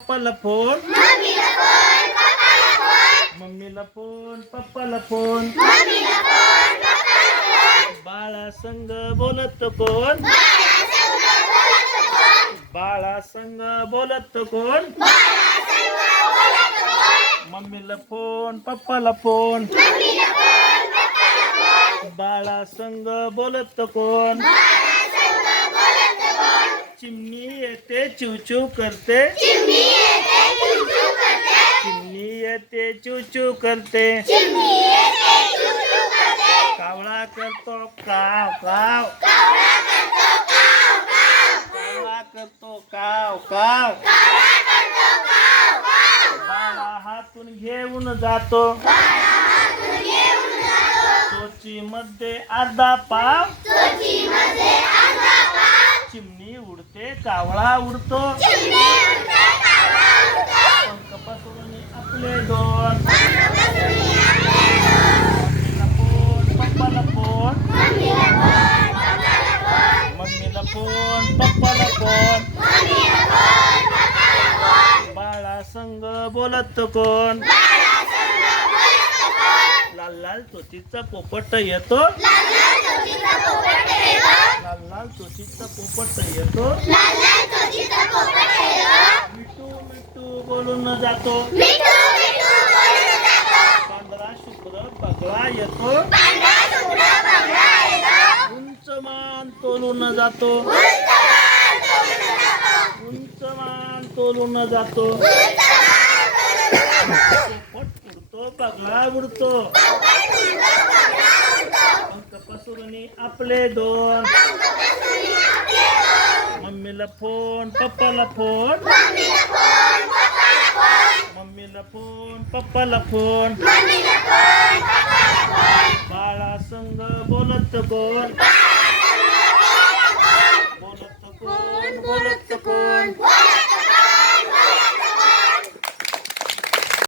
पप्पाला फोन. मम्मीला फोन पप्पाला फोन. बाळा संग बोलत कोण? बाळा संग बोलत कोण? मम्मीला फोन पप्पाला फोन. बाळा संग बोलत कोण? चिमणी येते चिवचिव करते. चिमणी येते चिवचिव करते. कावळा करतो काव काव. कावळा करतो काव काव. बाळा हातून घेऊन जातो. चोची मध्ये अर्धा पाव. चिमणी उडते कावळा उडतो. पंख पसरून आपले दोन. पप्पाला फोन. मम्मीला फोन पप्पाला फोन. बाळा संग बोलत कोण? लाल लाल चोचीचा पोपट येतो. लाल लाल चोचीचा पोपट येतो. मिठू मिठू बोलून जातो. पांढरा शुभ्र बगळा येतो. उंच मान तोलून जातो. उंच मान तोलून जातो. पोपट उडतो बगळा उडतो. पंख पसरून आपले दोन. मम्मीला फोन पप्पाला फोन मम्मीला फोन पप्पाला फोन बाळा संग बोलत कोण बोलत कोण बोलत कोण